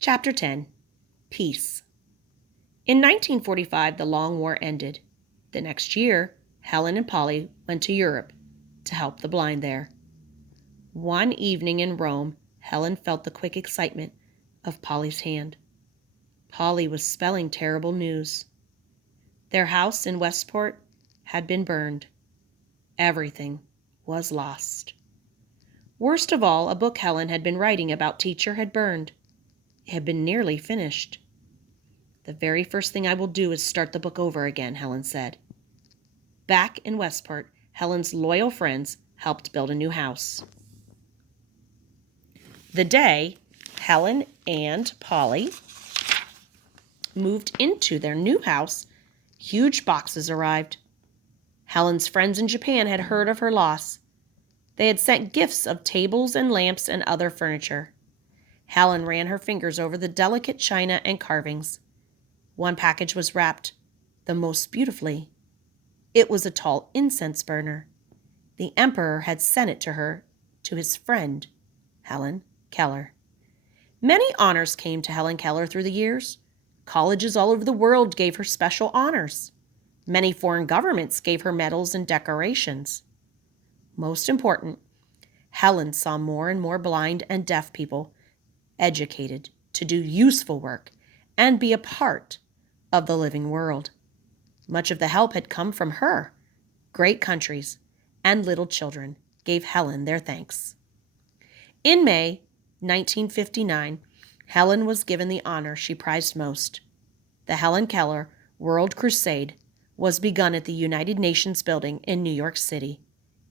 Chapter 10. Peace. In 1945, the Long War ended. The next year, Helen and Polly went to Europe to help the blind there. One evening in Rome, Helen felt the quick excitement of Polly's hand. Polly was spelling terrible news. Their house in Westport had been burned. Everything was lost. Worst of all, a book Helen had been writing about Teacher had burned. It had been nearly finished. The very first thing I will do is start the book over again, Helen said. Back in Westport, Helen's loyal friends helped build a new house. The day Helen and Polly moved into their new house, huge boxes arrived. Helen's friends in Japan had heard of her loss. They had sent gifts of tables and lamps and other furniture. Helen ran her fingers over the delicate china and carvings. One package was wrapped the most beautifully. It was a tall incense burner. The emperor had sent it to her, to his friend, Helen Keller. Many honors came to Helen Keller through the years. Colleges all over the world gave her special honors. Many foreign governments gave her medals and decorations. Most important, Helen saw more and more blind and deaf people educated to do useful work and be a part of the living world. Much of the help had come from her. Great countries and little children gave Helen their thanks. In May 1959, Helen was given the honor she prized most. The Helen Keller World Crusade was begun at the United Nations building in New York City.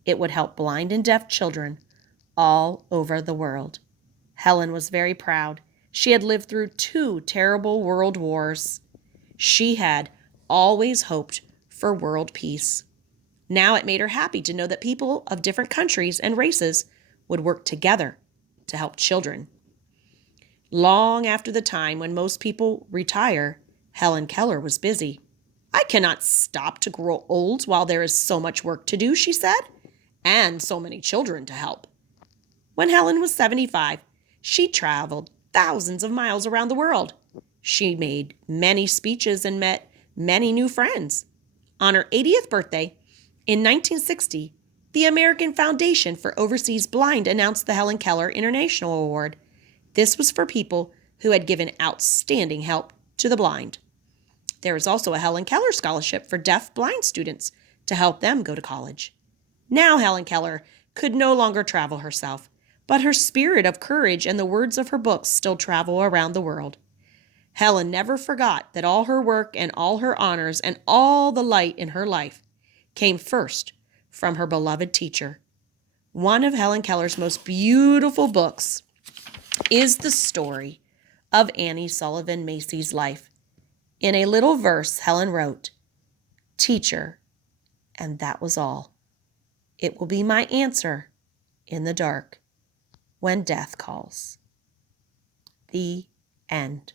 It would help blind and deaf children all over the world. Helen was very proud. She had lived through 2 terrible world wars. She had always hoped for world peace. Now it made her happy to know that people of different countries and races would work together to help children. Long after the time when most people retire, Helen Keller was busy. "I cannot stop to grow old while there is so much work to do," she said, "and so many children to help." When Helen was 75, she traveled thousands of miles around the world. She made many speeches and met many new friends. On her 80th birthday, in 1960, the American Foundation for Overseas Blind announced the Helen Keller International Award. This was for people who had given outstanding help to the blind. There is also a Helen Keller Scholarship for deaf blind students to help them go to college. Now Helen Keller could no longer travel herself, but her spirit of courage and the words of her books still travel around the world. Helen never forgot that all her work and all her honors and all the light in her life came first from her beloved teacher. One of Helen Keller's most beautiful books is the story of Annie Sullivan Macy's life. In a little verse, Helen wrote, "Teacher, and that was all. It will be my answer in the dark when death calls." The end.